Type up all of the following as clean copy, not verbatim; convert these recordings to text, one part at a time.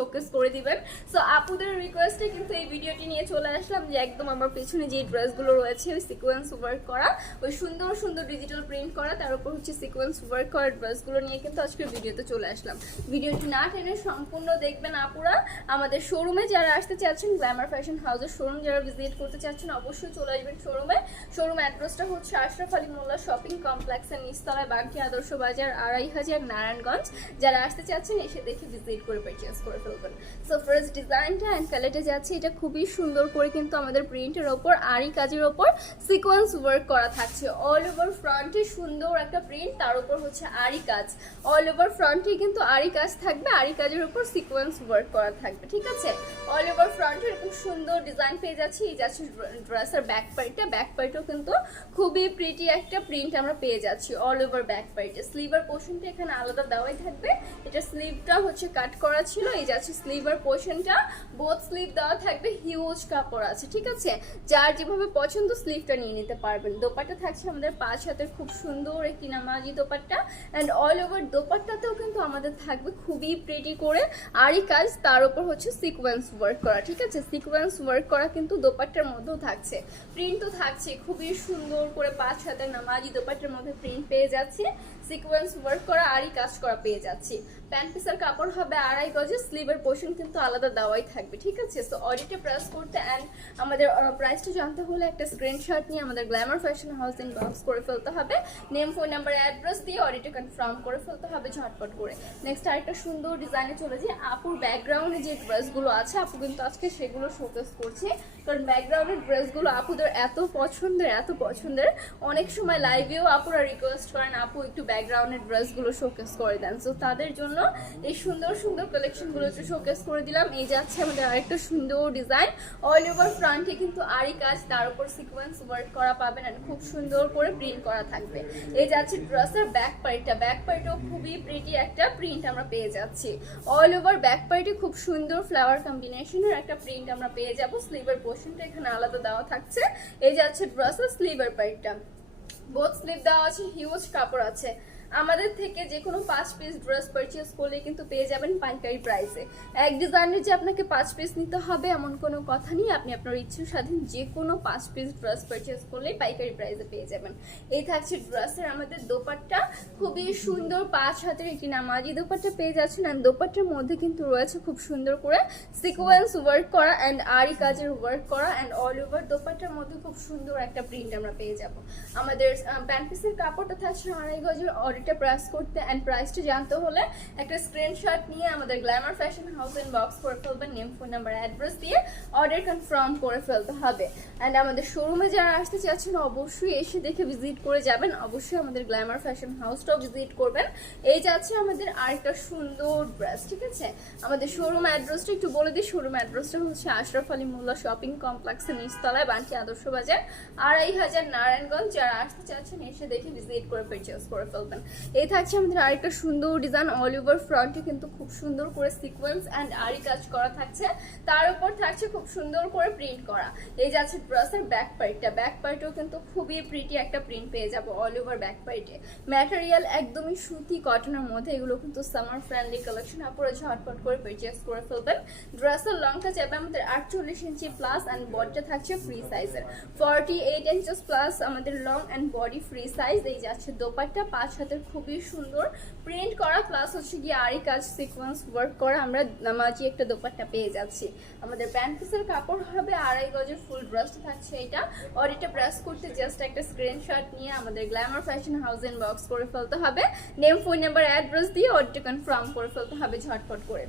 Showcase করে দিবেন। So আপুদের রিকোয়েস্টে কিন্তু এই ভিডিওটি নিয়ে চলে আসলাম যে একদম আমার পেছনে যে ড্রেসগুলো রয়েছে ওই সিকোয়েন্স ওয়ার্ক করা, ওই সুন্দর সুন্দর ডিজিটাল প্রিন্ট করা, তার উপর হচ্ছে সিকোয়েন্স ওয়ার্ক করা ড্রেসগুলো নিয়ে কিন্তু আজকের ভিডিওতে চলে আসলাম। ভিডিওটি না টেনে সম্পূর্ণ দেখবেন আপুরা। আমাদের শোরুমে যারা আসতে চাচ্ছেন, গ্ল্যামার ফ্যাশন হাউসের শোরুম যারা ভিজিট করতে চাচ্ছেন অবশ্যই চলে আসবেন শোরুমে। শোরুম অ্যাড্রেসটা হচ্ছে আশরাফ আলী মোল্লা শপিং কমপ্লেক্সের নিচতলায়, বাগটি আদর্শ বাজার, ২৫০০ নারায়ণগঞ্জ। যারা আসতে চাচ্ছেন এসে দেখে ভিজিট করে পারচেজ করে ফেলবেন। সো ফার্স্ট ডিজাইনটা অ্যান্ড কালারটা যাচ্ছে, এটা খুবই সুন্দর করে কিন্তু আমাদের প্রিন্টের ওপর আরি কাজের ওপর সিকোয়েন্স ওয়ার্ক করা থাকছে। অল ওভার ফ্রন্টে সুন্দর একটা প্রিন্ট, তার উপর হচ্ছে আরি কাজ। অল ওভার ফ্রন্টে কিন্তু আরি কাজ থাকবে, আরি কাজের উপর সিকোয়েন্স ওয়ার্ক করা থাকবে, ঠিক আছে। অল ওভার ফ্রন্টে এরকম সুন্দর ডিজাইন পেয়ে যাচ্ছি। এই যাচ্ছে ড্রেসের ব্যাক পার্টটা, ব্যাক পার্টও কিন্তু খুবই প্রিটি একটা প্রিন্ট আমরা পেয়ে যাচ্ছি অল ওভার ব্যাক পার্টে। স্লিভার পোর্শনটা এখানে আলাদা দেওয়াই থাকবে, এটা স্লিভটা হচ্ছে কাট করা ছিল। এই যাচ্ছে স্লিভার পোর্শনটা, বোথ স্লিভ দেওয়া থাকবে, হিউজ কাপড় আছে, ঠিক আছে। যার যেভাবে পছন্দ স্লিভটা নিয়ে নিতে পারবেন। দোপাট্টা থাকছে আমাদের 5 হাতের খুব সুন্দর একটি নামাজি দোপাট্টা, অ্যান্ড অল ওভার দোপাট্টাতেও কিন্তু আমাদের থাকবে খুবই প্রিটি করে আরি কাজ, তার উপর হচ্ছে সিকোয়েন্স ওয়ার্ক করা, ঠিক আছে। সিকোয়েন্স ওয়ার্ক করা কিন্তু দোপাট্টার মধ্যেও থাকছে, প্রিন্ট তো থাকছে খুবই সুন্দর করে 5 হাতের নামাজি দোপাট্টার মধ্যে প্রিন্ট পেয়ে যাচ্ছে, সিকোয়েন্স ওয়ার্ক করা আরি কাজ করা পেয়ে যাচ্ছি। প্যান্ট পিসের কাপড় হবে 2.5 গজে, স্লিভের পোর্শন কিন্তু আলাদা দেওয়াই থাকবে, ঠিক আছে। সো অডিটে প্রেস করতে অ্যান্ড আমাদের প্রাইসটা জানতে হলে একটা স্ক্রিনশট নিয়ে আমাদের গ্ল্যামার ফ্যাশন হাউস ইনবক্স করে ফেলতে হবে, নেম ফোন নাম্বার অ্যাড্রেস দিয়ে অডিটে কনফার্ম করে ফেলতে হবে ঝটপট করে। নেক্সট আরেকটা সুন্দর ডিজাইনে চলে যাই। আপুর ব্যাকগ্রাউন্ডে যে ড্রেসগুলো আছে আপু কিন্তু আজকে সেগুলো শোকেস করছে, কারণ ব্যাকগ্রাউন্ডের ড্রেসগুলো আপুদের এত পছন্দের অনেক সময় লাইভেও আপুরা রিকোয়েস্ট করেন আপু একটু ব্যাকগ্রাউন্ডের ড্রেসগুলো শোকেস করে দেন। সো তাদের জন্য এই সুন্দর সুন্দর কালেকশনগুলো একটু শোকেস করে দিলাম। এই যাচ্ছে আমাদের আরেকটা সুন্দর ডিজাইন, অল ওভার ফ্রন্টে কিন্তু আরি কাজ, তার উপর সিকোয়েন্স ওয়ার্ক করা পাবেন আর খুব সুন্দর করে প্রিন্ট করা থাকবে। এই যাচ্ছে ড্রেসের ব্যাক পার্টটা, ব্যাক পার্টেও খুবই প্রিটি একটা প্রিন্ট আমরা পেয়ে যাচ্ছি। অল ওভার ব্যাক পার্টে খুব সুন্দর ফ্লাওয়ার কম্বিনেশনের একটা প্রিন্ট আমরা পেয়ে যাব। স্লিভের পোর্শনটা এখানে আলাদা দেওয়া থাকছে। এই যাচ্ছে ড্রেসের স্লিভের পার্টটা, বোথ স্লিভ দেওয়া আছে, হিউজ কাপড় আছে। আমাদের থেকে যে কোনো 5 পিস ড্রেস পারচেজ করলে কিন্তু পেয়ে যাবেন পাইকারি প্রাইসে। এক ডিজাইনের যে আপনাকে 5 পিস নিতে হবে এমন কোনো কথা নেই, আপনি আপনার ইচ্ছে স্বাধীন যে কোনো 5 পিস ড্রেস পারচেজ করলেই পাইকারি প্রাইসে পেয়ে যাবেন। এই থাকছে ড্রেসের আমাদের দোপাট্টা, খুবই সুন্দর 5 হাতের একটি নামাজি দোপাট্টা পেয়ে যাচ্ছেন। অ্যান্ড দোপাট্টার মধ্যে কিন্তু রয়েছে খুব সুন্দর করে সিকোয়েন্স ওয়ার্ক করা অ্যান্ড আরি কাজের ওয়ার্ক করা, অ্যান্ড অল ওভার দোপাট্টার মধ্যে খুব সুন্দর একটা প্রিন্ট আমরা পেয়ে যাব। আমাদের প্যান্ট পিসের কাপড়টা থাকছে 2.5 গজের। অডিটে প্রেস করতে অ্যান্ড প্রাইসটা জানতে হলে একটা স্ক্রিনশট নিয়ে আমাদের গ্ল্যামার ফ্যাশন হাউস ইনবক্স করে ফেলবেন, নেম ফোন নাম্বার অ্যাড্রেস দিয়ে অর্ডার কনফার্ম করে ফেলতে হবে। অ্যান্ড আমাদের শোরুমে যারা আসতে চাচ্ছেন অবশ্যই এসে দেখে ভিজিট করে যাবেন, অবশ্যই আমাদের গ্ল্যামার ফ্যাশন হাউসটাও ভিজিট করবেন। এই যাচ্ছে আমাদের আরেকটা সুন্দর ড্রেস, ঠিক আছে। আমাদের শোরুম অ্যাড্রেসটা একটু বলে দিই। শোরুম অ্যাড্রেসটা হচ্ছে আশরাফ আলী মোল্লা শপিং কমপ্লেক্সের নিচতলায়, বান্টি আদর্শ বাজার, ২৫০০ নারায়ণগঞ্জ। যারা আসতে চাচ্ছেন এসে দেখে ভিজিট করে পারচেজ করে ফেলবেন। এই থাকছে আমাদের আরেকটা সুন্দর ডিজাইন, অল ওভার ফ্রন্টে কিন্তু খুব সুন্দর করে সিকোয়েন্স অ্যান্ড আরি কাজ করা থাকছে, তার উপর থাকছে খুব সুন্দর করে প্রিন্ট করা। এই যাচ্ছে ড্রেসের ব্যাক পার্টটা, ব্যাক পার্টেও কিন্তু খুবই প্রিটি একটা প্রিন্ট পেয়ে যাবো অল ওভার ব্যাক পার্টে। ম্যাটেরিয়াল একদমই সুতি কটনের মধ্যে, এগুলো কিন্তু সামার ফ্রেন্ডলি কালেকশন, আপনারা ঝটপট করে পারচেজ করে ফেলবেন। ড্রেসের লংটা যাবে আমাদের 48 ইঞ্চি প্লাস অ্যান্ড বডিটা থাকছে ফ্রি সাইজের, 48 ইঞ্চেস প্লাস আমাদের long and body free size. এই যাচ্ছে দোপাট্টা 5 হাতের খুবই সুন্দর প্রিন্ট করা, প্লাস হচ্ছে গিয়ে আরি কাজ সিকোয়েন্স ওয়ার্ক করা আমরা নামাজি একটা দোপাট্টা পেয়ে যাচ্ছি। আমাদের প্যান্ট পিসের কাপড় হবে 2.5 গজের, ফুল ড্রেসটা থাকছে এটা। অডিটে প্রেস করতে জাস্ট একটা স্ক্রিনশট নিয়ে আমাদের গ্ল্যামার ফ্যাশন হাউস ইনবক্স করে ফেলতে হবে, নেম ফোন নাম্বার অ্যাড্রেস দিয়ে অডিটে কনফার্ম করে ফেলতে হবে ঝটপট করে।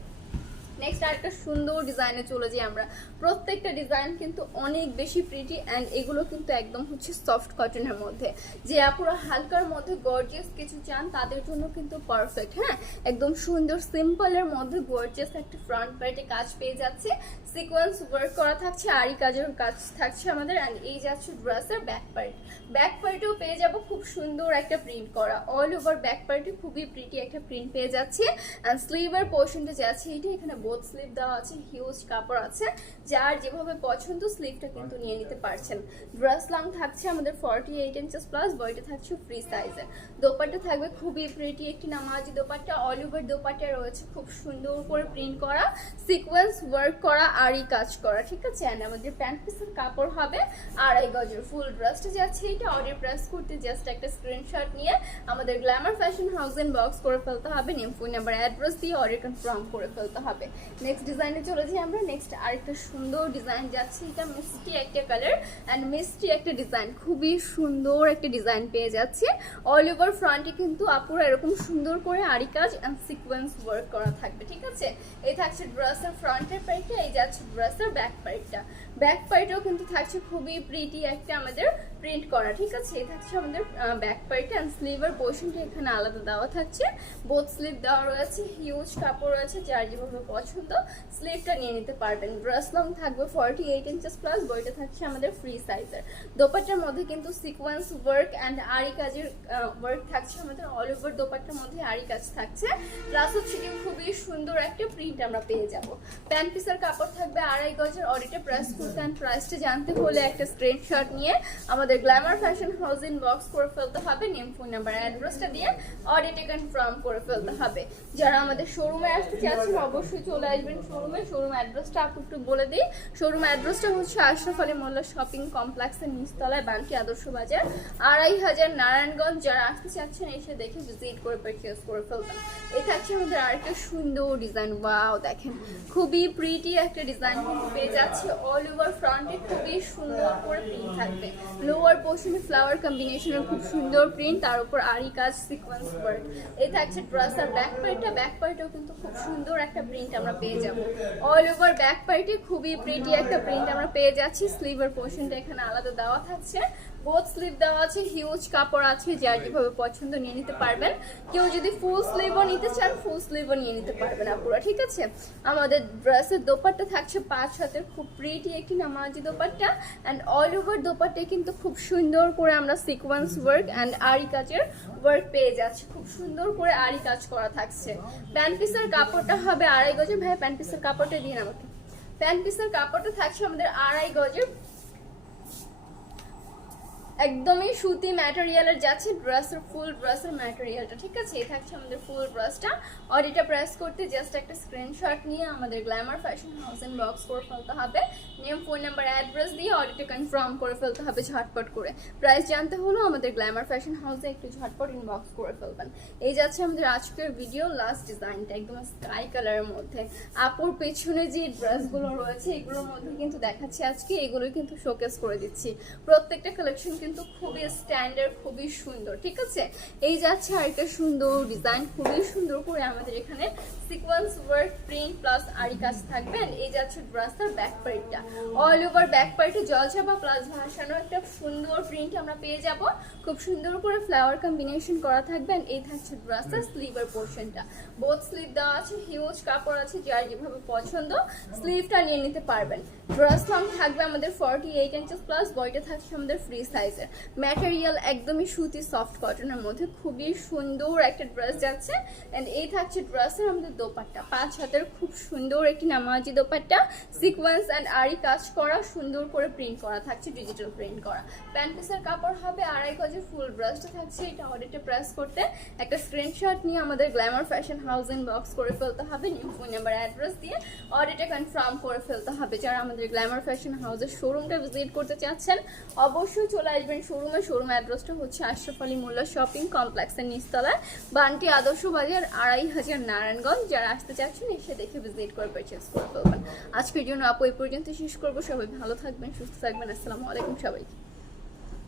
নেক্সট আরেকটা সুন্দর ডিজাইনে চলে যাই আমরা। প্রত্যেকটা ডিজাইন কিন্তু অনেক বেশি প্রিটি অ্যান্ড এগুলো কিন্তু একদম হচ্ছে সফট কটনের মধ্যে। যে আপুরা হালকার মধ্যে গর্জিয়াস কিছু চান তাদের জন্য কিন্তু পারফেক্ট। হ্যাঁ, একদম সুন্দর সিম্পলের মধ্যে গর্জিয়াস একটা ফ্রন্ট পার্টে কাজ পেয়ে যাচ্ছে, সিকোয়েন্স ওয়ার্ক করা থাকছে, আরি কাজের কাজ থাকছে আমাদের। অ্যান্ড এই যাচ্ছে ড্রেসের ব্যাক পার্ট, ব্যাক পার্টেও পেয়ে যাব খুব সুন্দর একটা প্রিন্ট করা, অল ওভার ব্যাক পার্টে খুবই প্রিটি একটা প্রিন্ট পেয়ে যাচ্ছে। অ্যান্ড স্লিভের পোর্শনটা যাচ্ছে এটা, এখানে বোথ স্লিভ দেওয়া আছে, হিউজ কাপড় আছে, যার যেভাবে পছন্দ স্লিভটা কিন্তু নিয়ে নিতে পারছেন। ড্রেস লং থাকছে আমাদের 48 ইঞ্চেস প্লাস, বডিটা থাকছে ফ্রি সাইজের। দোপাট্টা থাকবে খুবই প্রিটি একটি নামাজি দোপাট্টা, অল ওভার দোপাট্টা রয়েছে খুব সুন্দর করে প্রিন্ট করা, সিকোয়েন্স ওয়ার্ক করা, আরি কাজ করা, ঠিক আছে। এন্ড আমাদের প্যান্ট পিসের কাপড় হবে 2.5 গজের। ফুল ড্রেসটা যাচ্ছে এটা, অর্ডার প্রেস করতে জাস্ট একটা স্ক্রিনশট নিয়ে আমাদের গ্ল্যামার ফ্যাশন হাউস ইনবক্স করে ফেলতে হবে, নেম ফোন নাম্বার অ্যাড্রেস দিয়ে অর্ডার কনফার্ম করে ফেলতে হবে। নেক্সট ডিজাইনে চলে যাই আমরা। নেক্সট আরেকটা সুন্দর ডিজাইন যাচ্ছে, এটা মিষ্টি একটা কালার অ্যান্ড মিষ্টি একটা ডিজাইন, খুবই সুন্দর একটা ডিজাইন পেয়ে যাচ্ছে। অল ওভার ফ্রন্টে কিন্তু আপুরা এরকম সুন্দর করে আরি কাজ অ্যান্ড সিকোয়েন্স ওয়ার্ক করা থাকবে, ঠিক আছে। এই থাকছে ড্রেসের ফ্রন্টের পার্টটা, এই যাচ্ছে ড্রেসের ব্যাক পার্টটা। ব্যাক পার্টেও কিন্তু থাকছে খুবই প্রিটি একটা আমাদের প্রিন্ট করা, ঠিক আছে। এই থাকছে আমাদের ব্যাক পার্টটা অ্যান্ড স্লিভের পোর্শনটা এখানে আলাদা দেওয়া থাকছে, বোথ স্লিভ দেওয়া রয়েছে, হিউজ কাপড় রয়েছে, যার যেভাবে পছন্দ স্লিভটা নিয়ে নিতে পারবেন। ড্রেস লং থাকবে 48 ইঞ্চেস প্লাস, বইটা থাকছে আমাদের ফ্রি সাইজের। দোপাট্টার মধ্যে কিন্তু সিকোয়েন্স ওয়ার্ক অ্যান্ড আরি কাজের ওয়ার্ক থাকছে আমাদের, অল ওভার দোপাট্টার মধ্যে আরি কাজ থাকছে, প্লাস হচ্ছে কি খুবই সুন্দর একটা প্রিন্ট আমরা পেয়ে যাব। প্যান্ট পিসের কাপড় থাকবে 2.5 গজের। অডিটে প্রেস করতে অ্যান্ড প্রাইসটা জানতে হলে একটা স্ক্রিনশট নিয়ে আমাদের গ্ল্যামার ফ্যাশন হাউস ইনবক্স করে ফেলতে হবে, নেম ফোন নাম্বার অ্যাড্রেসটা দিয়ে অডিটে কনফার্ম করে ফেলতে হবে। যারা আমাদের শোরুমে আসতে চাচ্ছেন অবশ্যই চলে আসবেন শোরুমে। শোরুম অ্যাড্রেসটা আপু একটু বলে দিই। শোরুম অ্যাড্রেসটা হচ্ছে আশরাফ আলী মোল্লা শপিং কমপ্লেক্সের নিচতলায়, বান্টি আদর্শ বাজার, 2500 নারায়ণগঞ্জ। যারা আসতে চাচ্ছেন এসে দেখে ভিজিট করে পারচেজ করে ফেলবেন। এই থাকছে আমাদের আরেকটা সুন্দর ডিজাইন, ওয়াও দেখেন খুবই প্রিটি একটা ডিজাইন কিন্তু পেয়ে যাচ্ছে। অল ওভার ফ্রন্টে খুবই সুন্দর করে প্রিন্ট থাকবে, লোয়ার পোর্শনে ফ্লাওয়ার কম্বিনেশনের খুব সুন্দর প্রিন্ট, তার উপর আরি কাজ সিকোয়েন্স ওয়ার্ক। এই থাকছে ড্রেস আর ব্যাক পার্টটা, ব্যাক পার্টেও কিন্তু খুব সুন্দর একটা প্রিন্ট আমরা পেয়ে যাব। অল ওভার ব্যাক পার্টে খুবই প্রিটি একটা প্রিন্ট আমরা পেয়ে যাচ্ছি। স্লিভের পোর্শনটা এখানে আলাদা দেওয়া থাকছে, বোথ স্লিভ দেওয়া আছে, হিউজ কাপড় আছে, যার যেভাবে পছন্দ নিয়ে নিতে পারবেন। কেউ যদি ফুল স্লিভও নিতে চান ফুল স্লিভও নিয়ে নিতে পারবেন আপুরা, ঠিক আছে। আমাদের ড্রেসের দোপাট্টা থাকছে 5 হাতের, খুব প্রিটি একটি নামাজি দোপাট্টা অ্যান্ড অল ওভার দোপাট্টায় কিন্তু খুব সুন্দর করে আমরা সিকোয়েন্স ওয়ার্ক অ্যান্ড আরি কাজের ওয়ার্ক পেয়ে যাচ্ছি, খুব সুন্দর করে আরি কাজ করা থাকছে। প্যান্ট পিসের কাপড়টা হবে 2.5 গজের। ভাই প্যান্ট পিসের কাপড়টা দিন আমাকে। প্যান্ট পিসের কাপড়টা থাকছে আমাদের 2.5 গজের, একদমই সুতি ম্যাটেরিয়ালের যাচ্ছে ড্রেসের, ফুল ড্রেসের ম্যাটেরিয়ালটা, ঠিক আছে। এই থাকছে আমাদের ফুল ড্রেসটা। অডিটা প্রেস করতে জাস্ট একটা স্ক্রিনশট নিয়ে আমাদের গ্ল্যামার ফ্যাশন হাউস ইনবক্স করে ফেলতে হবে, নেম ফোন নাম্বার অ্যাড্রেস দিয়ে অডিটা কনফার্ম করে ফেলতে হবে ঝটপট করে। প্রাইস জানতে হলো আমাদের গ্ল্যামার ফ্যাশন হাউসে একটু ঝটপট ইনবক্স করে ফেলবেন। এই যাচ্ছে আমাদের আজকের ভিডিও লাস্ট ডিজাইনটা, একদম স্কাই কালারের মধ্যে। আপুর পেছনে যে ড্রেসগুলো রয়েছে এগুলোর মধ্যে কিন্তু দেখাচ্ছি আজকে, এগুলো কিন্তু শোকেস করে দিচ্ছি। প্রত্যেকটা কালেকশন কিন্তু খুবই স্ট্যান্ডার্ড, খুবই সুন্দর, ঠিক আছে। এই যাচ্ছে আরেকটা সুন্দর ডিজাইন, খুবই সুন্দর করে আমাদের এখানে সিকোয়েন্স ওয়ার্ক প্রিন্ট প্লাস আরি কাজ থাকবে। এই যাচ্ছে ড্রেসের ব্যাক পার্টটা, অল ওভার ব্যাক পার্টে জলছাপা প্লাস ভাসানো একটা সুন্দর প্রিন্ট আমরা পেয়ে যাব, খুব সুন্দর করে ফ্লাওয়ার কম্বিনেশন করা থাকবে। এই থাকছে ড্রেসের স্লিভের পোর্শনটা, বোথ স্লিভ দেওয়া আছে, হিউজ কাপড় আছে, যার যেভাবে পছন্দ স্লিভটা নিয়ে নিতে পারবেন। ড্রেস লং থাকবে আমাদের 48 ইঞ্চেস প্লাস, বডিটা থাকছে আমাদের ফ্রি সাইজের। ম্যাটেরিয়াল একদমই সুতি সফট কটনের মধ্যে খুবই সুন্দর একটা ড্রেস যাচ্ছে। এন্ড এই থাকছে ড্রেসের আমাদের দোপাট্টা, 5 হাতের খুব সুন্দর একটি নামাজি দোপাট্টা, সিকোয়েন্স অ্যান্ড আরি কাজ করা, সুন্দর করে প্রিন্ট করা থাকছে, ডিজিটাল প্রিন্ট করা। প্যান্ট পিসের কাপড় হবে 2.5 গজের। ফুল ড্রেসটা থাকছে এটা, অডিটে প্রেস করতে একটা স্ক্রিনশট নিয়ে আমাদের গ্ল্যামার ফ্যাশন হাউস ইনবক্স করে ফেলতে হবে, নিউ ফোন নাম্বার অ্যাড্রেস দিয়ে অডিটে কনফার্ম করে ফেলতে হবে। যারা আমাদের গ্ল্যামার ফ্যাশন হাউসের শোরুমটা ভিজিট করতে চাচ্ছেন অবশ্যই চলে আসবেন শোরুমে। শোরুম অ্যাড্রেসটা হচ্ছে আশরাফ আলী মোল্লা শপিং কমপ্লেক্সের নিচতলায়, বান্টি আদর্শ বাজার, 2500 নারায়ণগঞ্জ। যারা আসতে চাচ্ছেন এসে দেখে ভিজিট করে পারচেজ করে ফেলবেন। আজকের জন্য আপু এই পর্যন্ত শেষ করবো। সবাই ভালো থাকবেন, সুস্থ থাকবেন। আসসালামু আলাইকুম সবাইকে।